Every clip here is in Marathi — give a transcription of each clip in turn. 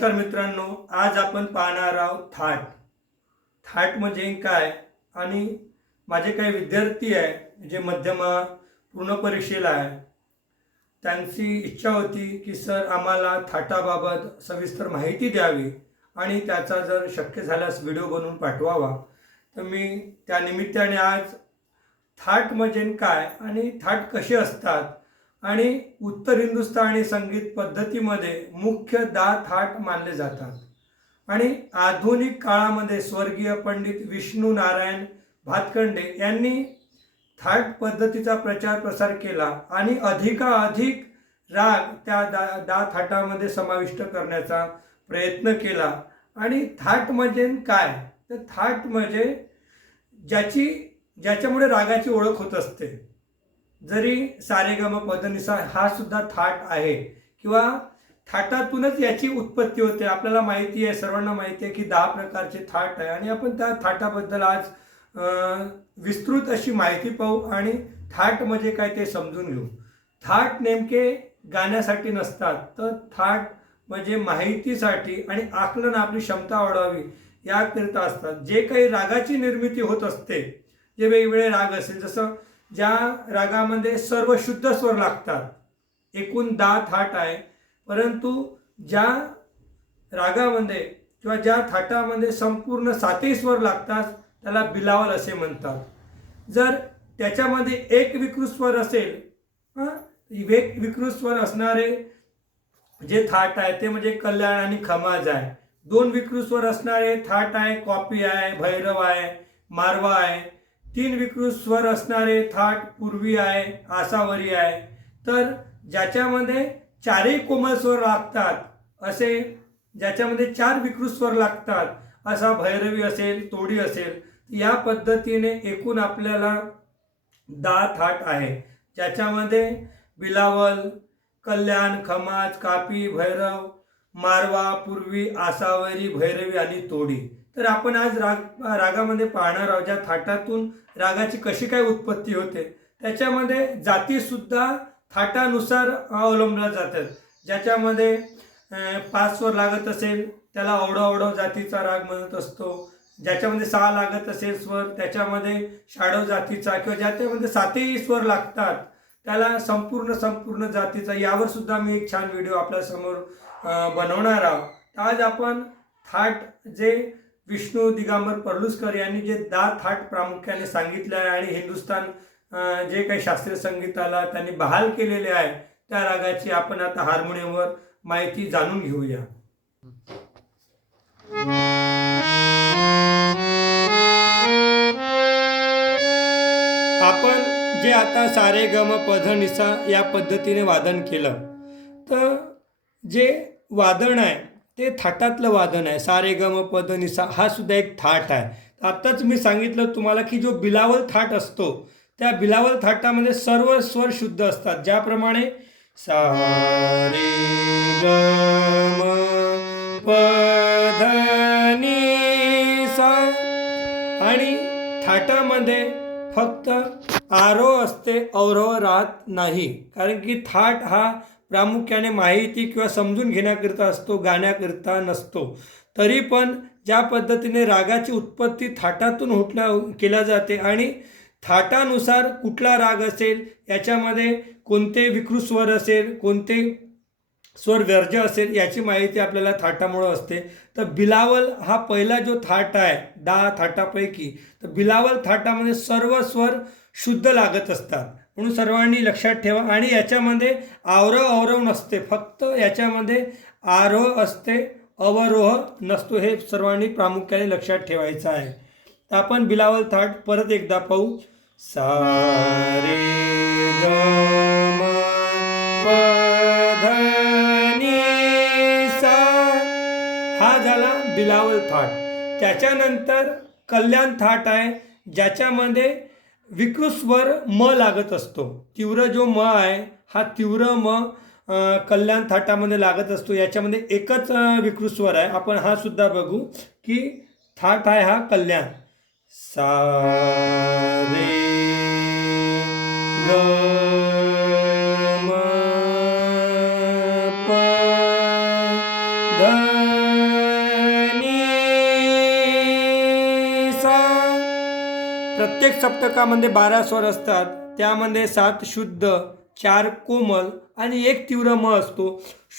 नमस्कार मित्रांनो आज आपण पाहणार आहोत थाट. थाट म्हणजे काय? आणि माझे काही विद्यार्थी आहे जे मध्यमा पूर्ण परीक्षेला आहे. त्यांची इच्छा होती की सर आम्हाला थाटाबाबत सविस्तर माहिती द्यावी आणि त्याचा जर शक्य झाल्यास व्हिडिओ बनवून पाठवावा. तर मी त्या निमित्ताने आज थाट म्हणजे काय आणि थाट कसे असतात आणि उत्तर हिंदुस्थानी संगीत पद्धतीमध्ये मुख्य दा थाट मानले जातात. आणि आधुनिक काळामध्ये स्वर्गीय पंडित विष्णू नारायण भातखंडे यांनी थाट पद्धतीचा प्रचार प्रसार केला आणि अधिकाधिक राग त्या दा दा थाटामध्ये समाविष्ट करण्याचा प्रयत्न केला. आणि थाट म्हणजे काय? तर थाट म्हणजे ज्याची ज्याच्यामुळे रागाची ओळख होत असते. जरी सारेगम पदनिसा हा सुद्धा थाट आहे किंवा थाटातूनच याची उत्पत्ती होते. आपल्याला माहिती आहे सर्वांना माहिती आहे की दहा प्रकारचे थाट आहे. आणि आपण त्या थाटाबद्दल आज विस्तृत अशी माहिती पाहू आणि थाट म्हणजे काय ते समजून घेऊ. थाट नेमके गाण्यासाठी नसतात. तर थाट म्हणजे माहितीसाठी आणि आकलन आपली क्षमता वाढवावी याकरिता असतात. जे काही रागाची निर्मिती होत असते जे वेगवेगळे राग असेल जसं ज्या रागामध्ये सर्व शुद्ध स्वर लागतात. एकूण दहा थाट आहे परंतु ज्या रागामध्ये किंवा ज्या थाटामध्ये संपूर्ण सातही स्वर लागतात त्याला बिलावल असे म्हणतात. जर त्याच्यामध्ये एक विकृत स्वर असेल हं, एक विकृत स्वर असणारे जे थाट आहे ते म्हणजे कल्याण आणि खमाज आहे. दोन विकृत स्वर असणारे थाट आहे कॉपी आहे भैरव आहे मारवा आहे तीन विकृत स्वर असणारे थाट पूर्वी आहे आसावरी आहे. तर ज्याच्यामध्ये चारही कोमल स्वर लागतात असे ज्याच्यामध्ये चार विकृत स्वर लागतात असा भैरवी असेल तोडी असेल या पद्धतीने एकूण आपल्याला दहा थाट आहे ज्याच्यामध्ये बिलावल कल्याण खमाज कापी भैरव मारवा पूर्वी आसावरी भैरवी आणि तोडी. तर आपण आज राग रागामध्ये पाहणार आहोत ज्या थाटातून रागाची कशी काय उत्पत्ती होते. त्याच्यामध्ये जातीसुद्धा थाटानुसार अवलंबल्या जातात. ज्याच्यामध्ये पाच स्वर लागत असेल त्याला आवडो आवडो जातीचा राग म्हणत असतो. ज्याच्यामध्ये सहा लागत असेल स्वर त्याच्यामध्ये शाडव जातीचा किंवा ज्याच्यामध्ये सातही स्वर लागतात त्याला संपूर्ण संपूर्ण जातीचा यावर सुद्धा मी एक छान व्हिडिओ आपल्यासमोर बनवणार आहोत. आज आपण थाट जे विष्णू दिगांबर पर्लुसकर यांनी जे दहा थाट प्रामुख्याने सांगितलं आहे आणि हिंदुस्थान जे काही शास्त्रीय संगीताला त्यांनी बहाल केलेले आहे त्या रागाची आपण आता हार्मोनियमवर माहिती जाणून घेऊया. आपण जे आता सारे गम पध निसा या पद्धतीने वादन केलं तर जे वादन आहे ते थाटातलं वादन आहे. सारे गम पद निसा हा सुद्धा एक थाट आहे. आत्ताच मी सांगितलं तुम्हाला की जो बिलावल थाट असतो त्या बिलावल थाटामध्ये सर्व स्वर शुद्ध असतात. ज्याप्रमाणे सारे गम प नि सा आणि थाटामध्ये फक्त आरोह असते अवरोह राहत नाही. कारण की थाट हा प्रामुख्याने माहिती किंवा समजून घेण्याकरिता असतो गाण्याकरिता नसतो. तरी पण ज्या पद्धतीने रागाची उत्पत्ती थाटातून उठल्या केल्या जाते आणि थाटानुसार कुठला राग असेल याच्यामध्ये कोणते विकृत स्वर असेल कोणते स्वर व्यर्ज असेल याची माहिती आपल्याला थाटामुळं असते. तर बिलावल हा पहिला जो थाट आहे दहा थाटापैकी तर बिलावल थाटामध्ये सर्व स्वर शुद्ध लागत असतात. म्हणून सर्वांनी लक्षात ठेवा. आणि याच्यामध्ये आवरव अवरव नसते. फक्त याच्यामध्ये आरोह असते अवरोह नसतो हे सर्वांनी प्रामुख्याने लक्षात ठेवायचं आहे. तर आपण बिलावल थाट परत एकदा पाहू. सारे म सा. हा झाला बिलावल थाट. त्याच्यानंतर कल्याण थाट आहे ज्याच्यामध्ये विकृस्वर म लागत असतो. तीव्र जो म आहे हा तीव्र म कल्याण थाटामध्ये लागत असतो. याच्यामध्ये एकच विकृस्वर आहे. आपण हा सुद्धा बघू की थाट आहे हा कल्याण. सा रे प्रत्येक सप्तकामध्ये बारा स्वर असतात. त्यामध्ये सात शुद्ध चार कोमल आणि एक तीव्र म असतो.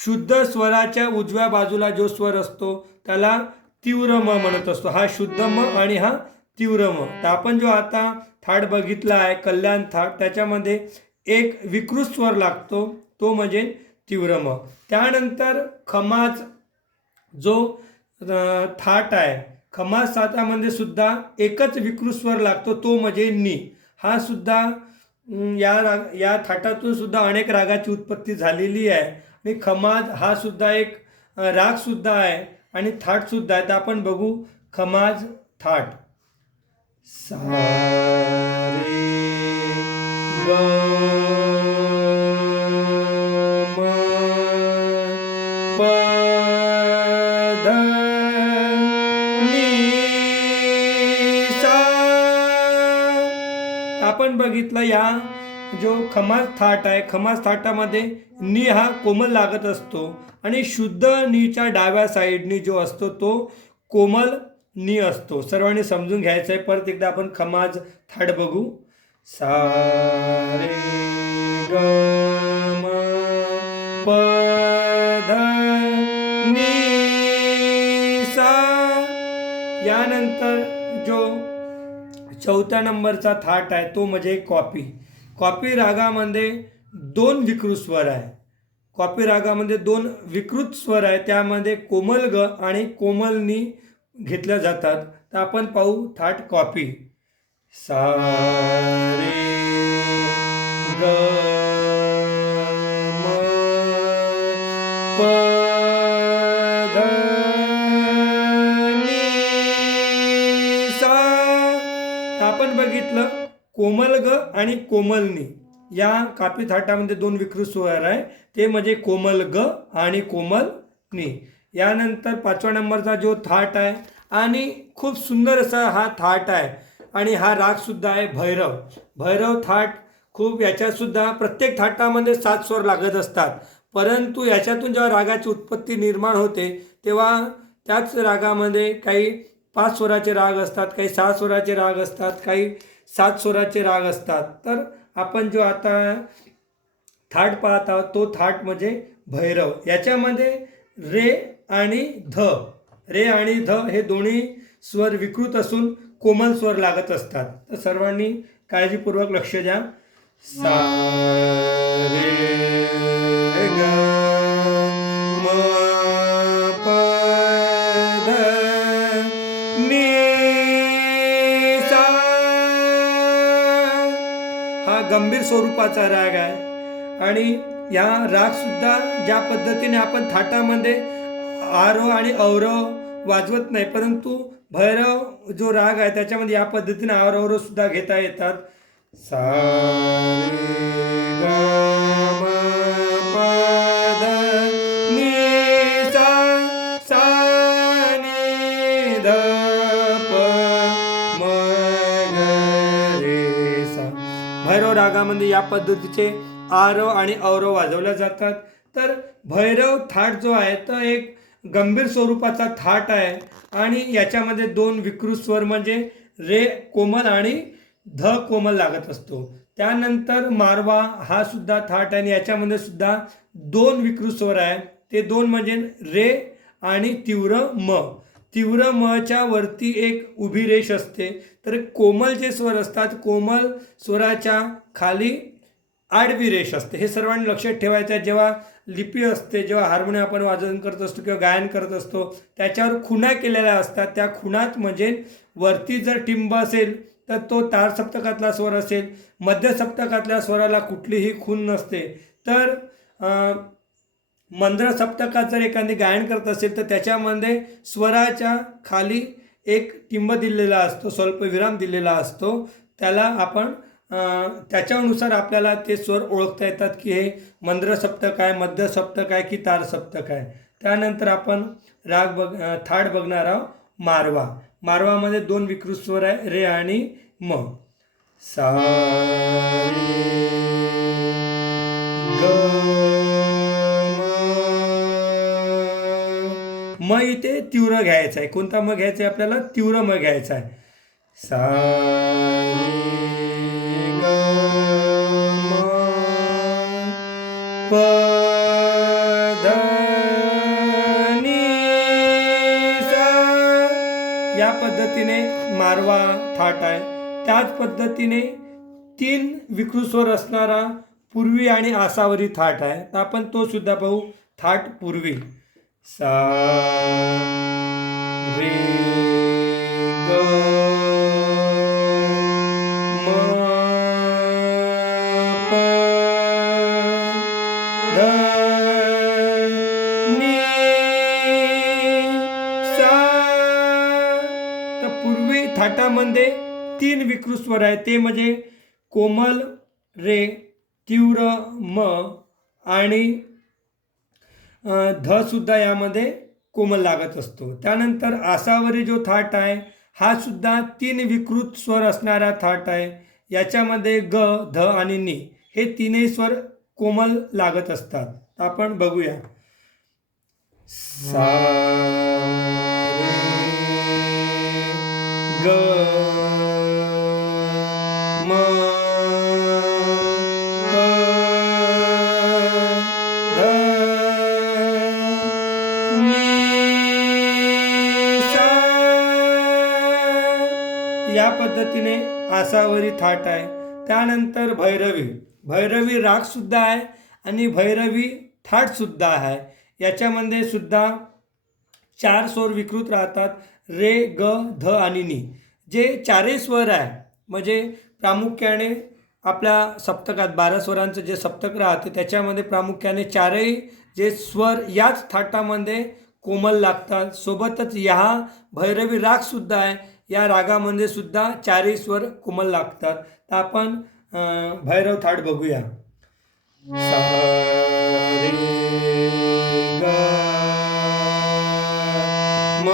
शुद्ध स्वराच्या उजव्या बाजूला जो स्वर असतो त्याला तीव्र म म्हणत असतो. हा शुद्ध म आणि हा तीव्र म. तर आपण जो आता थाट बघितला आहे कल्याण थाट त्याच्यामध्ये एक विकृत स्वर लागतो तो म्हणजे तीव्र म. त्यानंतर खमाज जो थाट आहे खमाज सातामध्ये सुद्धा एकच विकृत स्वर लागतो तो म्हणजे नी. हा सुद्धा या राग या थाटातून सुद्धा अनेक रागाची उत्पत्ती झालेली आहे. आणि खमाज हा सुद्धा एक राग सुद्धा आहे आणि थाट सुद्धा आहे. तर आपण बघू खमाज थाट. सा रे ग म प ध बघितलं या जो खमास थाट आहे खमास थाटामध्ये नी हा कोमल लागत असतो आणि शुद्ध नीच्या डाव्या साईडनी जो असतो तो कोमल नी असतो. सर्वांनी समजून घ्यायचं आहे परत एकदा आपण खमाज थाट बघू. सा रे ग म ध नी सा यानंतर जो चौथ्या नंबरचा थाट आहे तो म्हणजे कॉपी. कॉपी रागामध्ये दोन विकृत स्वर आहे. कॉपी रागामध्ये दोन विकृत स्वर आहे त्यामध्ये कोमल ग आणि कोमलनी घेतल्या जातात. तर आपण पाहू थाट कॉपी. सा रे ग म प आपण बघितलं कोमल ग आणि कोमलनी. या कापी थाटामध्ये दोन विकृत स्वर आहे. ते म्हणजे कोमल ग आणि कोमल नी यानंतर पाचव्या नंबरचा जो थाट आहे आणि खूप सुंदर असा हा थाट आहे आणि हा रागसुद्धा आहे भैरव. भैरव थाट खूप याच्यातसुद्धा प्रत्येक थाटामध्ये सात स्वर लागत असतात. परंतु याच्यातून जेव्हा रागाची उत्पत्ती निर्माण होते तेव्हा त्याच रागामध्ये काही पाच स्वराचे राग असतात काही सहा स्वराचे राग असतात काही सात स्वराचे राग असतात. तर आपण जो आता थाट पाहत आहोत तो थाट म्हणजे भैरव. याच्यामध्ये रे आणि ध. रे आणि ध हे दोन्ही स्वर विकृत असून कोमल स्वर लागत असतात. तर सर्वांनी काळजीपूर्वक लक्ष द्या. सा रे ग गंभीर स्वरूपाचा राग आहे. आणि या रागसुद्धा ज्या पद्धतीने आपण थाटामध्ये आरव आणि अवरव वाजवत नाही परंतु भैरव जो राग आहे त्याच्यामध्ये या पद्धतीने आरव सुद्धा घेता येतात. सा भैरव या पद्धतीचे आरव आणि अवरव वाजवल्या जातात. तर भैरव थाट जो आहे तो एक गंभीर स्वरूपाचा थाट आहे आणि याच्यामध्ये दोन विकृत स्वर म्हणजे रे कोमल आणि ध कोमल लागत असतो. त्यानंतर मारवा हा सुद्धा थाट आहे आणि याच्यामध्ये सुद्धा दोन विकृत स्वर आहे. ते दोन म्हणजे रे आणि तीव्र म. तीव्र मच्या वरती एक उभी रेष असते. तर कोमल जे स्वर असतात कोमल स्वराच्या खाली आडवी रेष असते. हे सर्वांनी लक्षात ठेवायचं आहे. जेव्हा लिपी असते जेव्हा हार्मोनियम आपण वादन करत असतो किंवा गायन करत असतो त्याच्यावर खुणा केलेल्या असतात. त्या खुणात म्हणजे वरती जर टिंब असेल तर तो तार सप्तकातला स्वर असेल. मध्य सप्तकातल्या स्वराला कुठलीही खून नसते. तर मंद्र सप्तकात जर एखादी गायन करत असेल तर त्याच्यामध्ये स्वराच्या खाली एक टिंब दिलेला असतो स्वल्पविराम दिलेला असतो. त्याला आपण त्याच्यानुसार आपल्याला ते स्वर ओळखता येतात की हे मंद्र सप्तक आहे मध्य सप्तक आहे की तार सप्तक आहे. त्यानंतर आपण राग बघ थाड थाट बघणार आहोत मारवा. मारवामध्ये दोन विकृत स्वर आहे रे आणि म. सा म इथे तीव्र घ्यायचा आहे. कोणता म घ्यायचा आहे आपल्याला? तीव्र म घ्यायचा आहे. सा प सा या पद्धतीने मारवा थाट आहे. त्याच पद्धतीने तीन विकृत स्वर असणारा पूर्वी आणि आसावरी थाट आहे. तर आपण तो सुद्धा पाहू. थाट पूर्वी. सा रे ग म प ध नि सा. तर पूर्वी थाटामध्ये तीन विकृत स्वर आहे ते म्हणजे कोमल रे तीव्र म आणि धसुद्धा ध सुद्धा यामध्ये कोमल लागत असतो. त्यानंतर आसावरी जो थाट आहे हा सुद्धा तीन विकृत स्वर असणारा थाट आहे. याच्यामध्ये ग ध आणि नि हे तीनही स्वर कोमल लागत असतात. आपण बघूया. सा ग पद्धतीने आसावरी थाट आहे. त्यानंतर भैरवी. भैरवी राग सुद्धा आहे आणि भैरवी थाट सुद्धा आहे. याच्यामध्ये सुद्धा चार स्वर विकृत राहतात. रे ग ध आणि नी. जे चारही स्वर आहे म्हणजे प्रामुख्याने आपल्या सप्तकात बारा स्वरांचं जे सप्तक राहते त्याच्यामध्ये प्रामुख्याने चारही जे स्वर याच थाटामध्ये कोमल लागतात. सोबतच ह्या भैरवी राग सुद्धा आहे. या रागामध्ये सुद्धा चारही स्वर कोमल लागतात. तर आपण भैरव थाट बघूया. म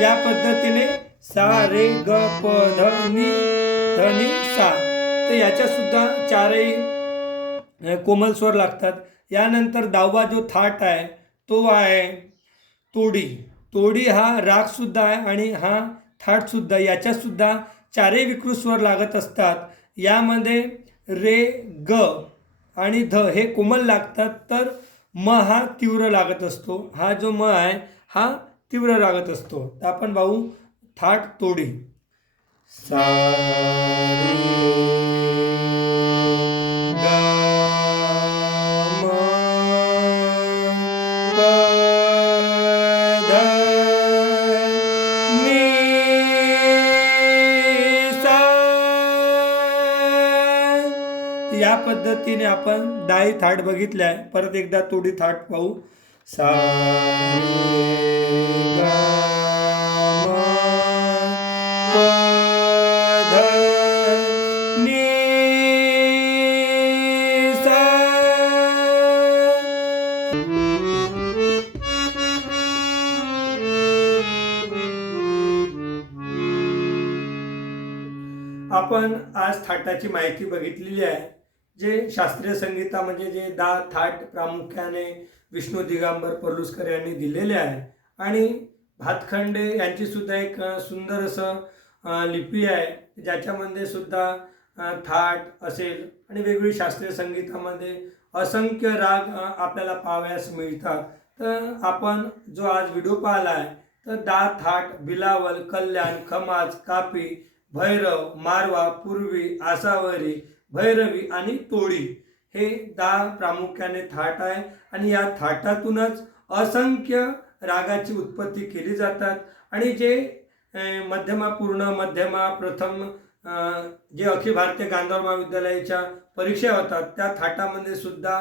या पद्धतीने सा रे ग प ध नि ध नि सा. तर याच्या सुद्धा चारही कोमल स्वर लागतात. यानंतर दहावा जो थाट आहे तो आहे तोडी. तोडी हा रागसुद्धा आहे आणि हा थाटसुद्धा याच्यातसुद्धा चारही विकृत स्वर लागत असतात. यामध्ये रे ग आणि ध हे कोमल लागतात तर म हा तीव्र लागत असतो. हा जो म आहे हा तीव्र लागत असतो. तर आपण पाहू थाट तोडी. सा पद्धतीने आपण दाई थाट बघितलाय. परत एकदा तोडी थाट पाहू. सा सा. आपण आज थाटाची माहिती बघितलेली आहे. जे शास्त्रीय संगीता म्हणजे जे दा थाट प्रामुख्याने विष्णू दिगांबर पलुसकर यांनी दिलेले आहे. आणि भातखंडे यांची सुद्धा एक सुंदर असं लिपी आहे. ज्याच्यामध्ये सुद्धा थाट असेल आणि वेगवेगळी शास्त्रीय संगीतामध्ये असंख्य राग आपल्याला पाहावयास मिळतात. तर आपण जो आज व्हिडिओ पाहिला आहे तर दा थाट बिलावल कल्याण खमाज कापी भैरव मारवा पूर्वी आसावरी भैरवी आणि तोडी हे दहा प्रामुख्याने थाट आहे आणि या थाटातूनच असंख्य रागाची उत्पत्ती केली जातात. आणि जे मध्यमापूर्ण मध्यमा पूर्ण मध्यमा प्रथम जे अखिल भारतीय गांधर्व महाविद्यालयाच्या परीक्षा होतात त्या थाटामध्ये सुद्धा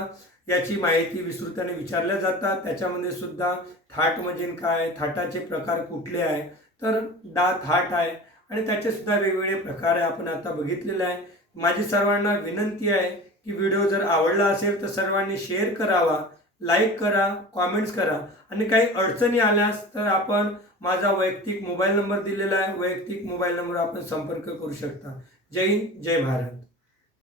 याची माहिती विस्तृताने विचारल्या जातात. त्याच्यामध्ये सुद्धा थाट म्हणजे काय? थाटाचे प्रकार कुठले आहे? तर दहा थाट आहे. आणि त्याचे सुद्धा वेगवेगळे प्रकार आहे आपण आता बघितलेले आहे. माझी सर्वांना विनंती आहे की व्हिडिओ जर आवडला असेल तर सर्वांनी शेअर करावा लाईक करा कॉमेंट्स करा. आणि काही अडचणी आल्यास तर आपण माझा वैयक्तिक मोबाईल नंबर दिलेला आहे. वैयक्तिक मोबाईल नंबर आपण संपर्क करू शकता. जय हिंद जय भारत.